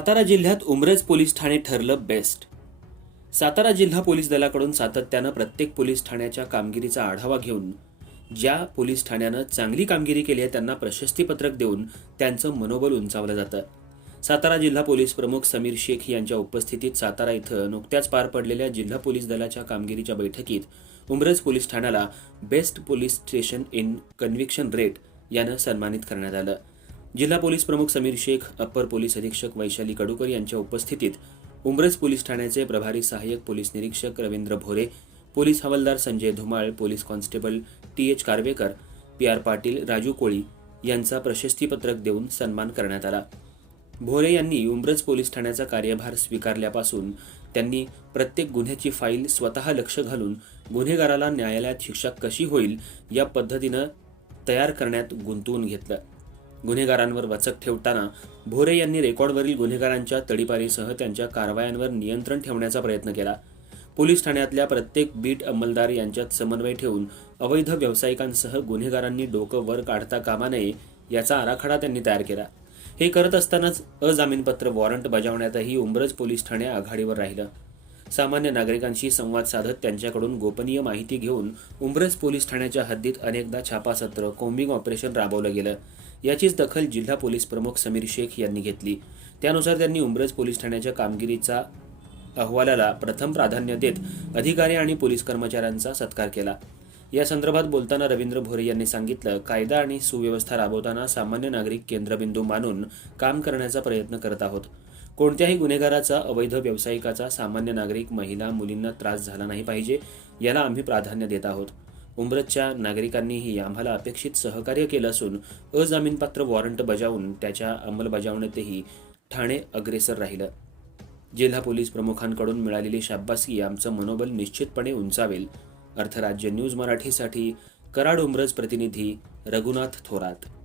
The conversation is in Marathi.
सातारा जिल्ह्यात उमरज पोलीस ठाणे ठरलं बेस्ट. सातारा जिल्हा पोलीस दलाकडून सातत्यानं प्रत्येक पोलीस ठाण्याच्या कामगिरीचा आढावा घेऊन ज्या पोलीस ठाण्यानं चांगली कामगिरी केली आहे त्यांना प्रशस्तीपत्रक देऊन त्यांचं मनोबल उंचावलं जातं. सातारा जिल्हा पोलीस प्रमुख समीर शेख यांच्या उपस्थितीत सातारा इथं नुकत्याच पार पडलेल्या जिल्हा पोलीस दलाच्या कामगिरीच्या बैठकीत उमरज पोलीस ठाण्याला best police station in conviction rate यानं सन्मानित करण्यात आलं. जिल्हा पोलीस प्रमुख समीर शेख, अप्पर पोलीस अधीक्षक वैशाली कडूकर यांच्या उपस्थितीत उमरज पोलीस ठाण्याचे प्रभारी सहाय्यक पोलीस निरीक्षक रवींद्र भोरे, पोलीस हवालदार Sanjay Dhumal, police constable TH Karvekar, PR Patil, Raju Koli यांचा प्रशस्तीपत्रक देऊन सन्मान करण्यात आला. भोरे यांनी उमरज पोलीस ठाण्याचा कार्यभार स्वीकारल्यापासून त्यांनी प्रत्येक गुन्ह्याची फाईल स्वतः लक्ष घालून गुन्हेगाराला न्यायालयात शिक्षा कशी होईल या पद्धतीनं तयार करण्यात गुंतवून घेतलं. गुन्हेगारांवर वचक ठेवताना भोरे यांनी रेकॉर्डवरील गुन्हेगारांच्या तडीपारीसह त्यांच्या कारवायांवर नियंत्रण ठेवण्याचा प्रयत्न केला. पोलीस ठाण्यातल्या प्रत्येक बीट अंमलदार यांच्यात समन्वय ठेवून अवैध व्यावसायिकांसह गुन्हेगारांनी डोकं वर काढता कामा नये याचा आराखडा त्यांनी तयार केला. हे करत असतानाच अजामीनपत्र वॉरंट बजावण्यातही उमरज पोलीस ठाणे आघाडीवर राहिलं. सामान्य नागरिकांशी संवाद साधत त्यांच्याकडून गोपनीय माहिती घेऊन उमरज पोलीस ठाण्याच्या हद्दीत अनेकदा छापासत्र, कोम्बिंग ऑपरेशन राबवलं गेलं. याचीच दखल जिल्हा पोलीस प्रमुख समीर शेख यांनी घेतली. त्यानुसार त्यांनी उमरज पोलीस ठाण्याच्या कामगिरीचा अहवालाला प्रथम प्राधान्य देत अधिकारी आणि पोलीस कर्मचाऱ्यांचा सत्कार केला. या संदर्भात बोलताना रवींद्र भोरे यांनी सांगितलं, कायदा आणि सुव्यवस्था राबवताना सामान्य नागरिक केंद्रबिंदू मानून काम करण्याचा प्रयत्न करत आहोत. कोणत्याही गुन्हेगाराचा, अवैध व्यावसायिकाचा सामान्य नागरिक, महिला, मुलींना त्रास झाला नाही पाहिजे याला आम्ही प्राधान्य देत आहोत. उमरजच्या नागरिकांनीही आम्हाला अपेक्षित सहकार्य केलं असून अजामीनपात्र वॉरंट बजावून त्याच्या अंमलबजावणीतही ठाणे अग्रेसर राहिलं. जिल्हा पोलीस प्रमुखांकडून मिळालेली शाबासकी आमचं मनोबल निश्चितपणे उंचावेल. अर्थराज्य न्यूज मराठीसाठी कराड उमरज प्रतिनिधी रघुनाथ थोरात.